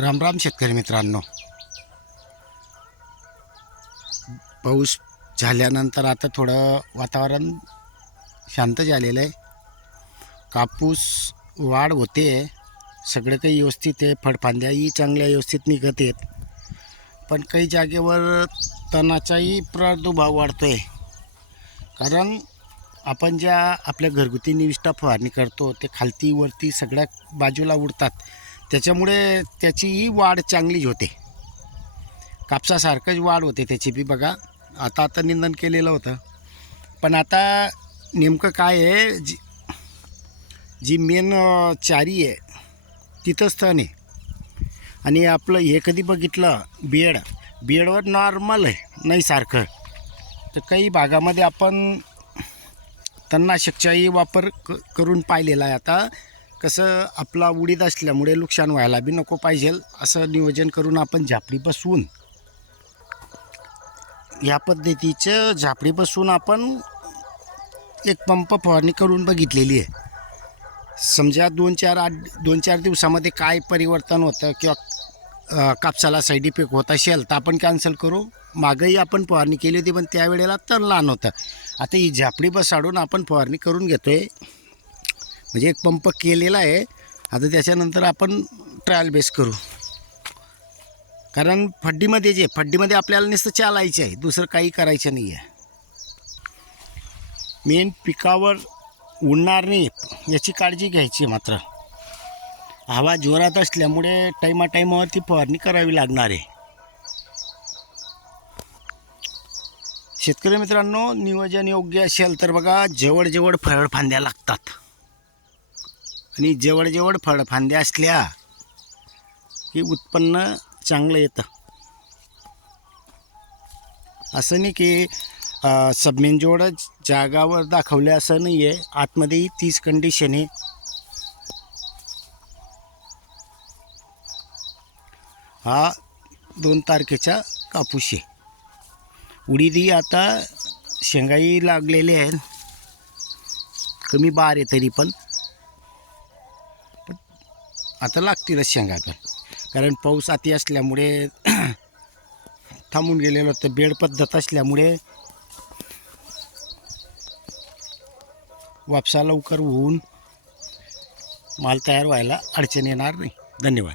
राम राम शेतकरी मित्रांनो. पाऊस झाल्यानंतर आता थोडं वातावरण शांत झालेलं आहे. कापूस वाढ होते, सगळं काही व्यवस्थित आहे, फळफांद्याही चांगल्या व्यवस्थित निघत आहेत. पण काही जागेवर तणाचाही प्रादुर्भाव वाढतो आहे. कारण आपण ज्या आपल्या घरगुती निविष्ठा फवारणी करतो ते खालती वरती सगळ्या बाजूला उडतात, त्याच्यामुळे त्याचीही वाढ चांगलीच होते. कापसासारखंच वाढ होते त्याची बी. बघा आता निंदन केलेलं होतं, पण आता नेमकं काय आहे, जी मेन चारी आहे तिथंच तण आहे. आणि आपलं हे कधी बघितलं बेडवर नॉर्मल आहे नाही सारखं. तर काही भागामध्ये आपण तणनाशकचाही वापर करून पाहिलेला आहे. आता कसं आपला उडीद असल्यामुळे नुकसान व्हायला बी नको पाहिजे असं नियोजन करून आपण झापडी बसवून ह्या पद्धतीचं झापडी बसवून आपण एक पंप फवारणी करून बघितलेली आहे. समजा 2-4 दिवसामध्ये काय परिवर्तन होतं किंवा कापसाला साईड इफेक्ट होत असेल तर आपण कॅन्सल करू. मागंही आपण फवारणी केली होती, पण त्यावेळेला तण लहान होतं. आता ही झापडी बसाडून आपण फवारणी करून घेतो आहे, म्हणजे एक पंप केलेला आहे. आता त्याच्यानंतर आपण ट्रायल बेस करू. कारण फड्डीमध्ये आपल्याला नुसतं चालायचं आहे, दुसरं काही करायचं नाही आहे. मेन पिकावर उडणार नाही याची काळजी घ्यायची. मात्र हवा जोरात असल्यामुळे टायमावरती फवारणी करावी लागणार आहे. शेतकरी मित्रांनो, नियोजन योग्य असेल तर बघा जवळ फळफांद्या लागतात. आणि जवळ फळफांद्या असल्या की उत्पन्न चांगलं येतं. असं नाही की सबमेनजोड जागावर दाखवले असं नाही आहे, आतमध्येही तीच कंडिशन आहे. हा 2 तारखेचा कापूस आहे. उडीदही आता शेंगाही लागलेले आहेत, कमी बार आहे तरी पण आता लागतीलच शेंगा. कारण पाऊस अति असल्यामुळे थांबून गेलेलं होतं. बेड पद्धत असल्यामुळे वापसा लवकर होऊन माल तयार व्हायला अडचण येणार नाही. धन्यवाद.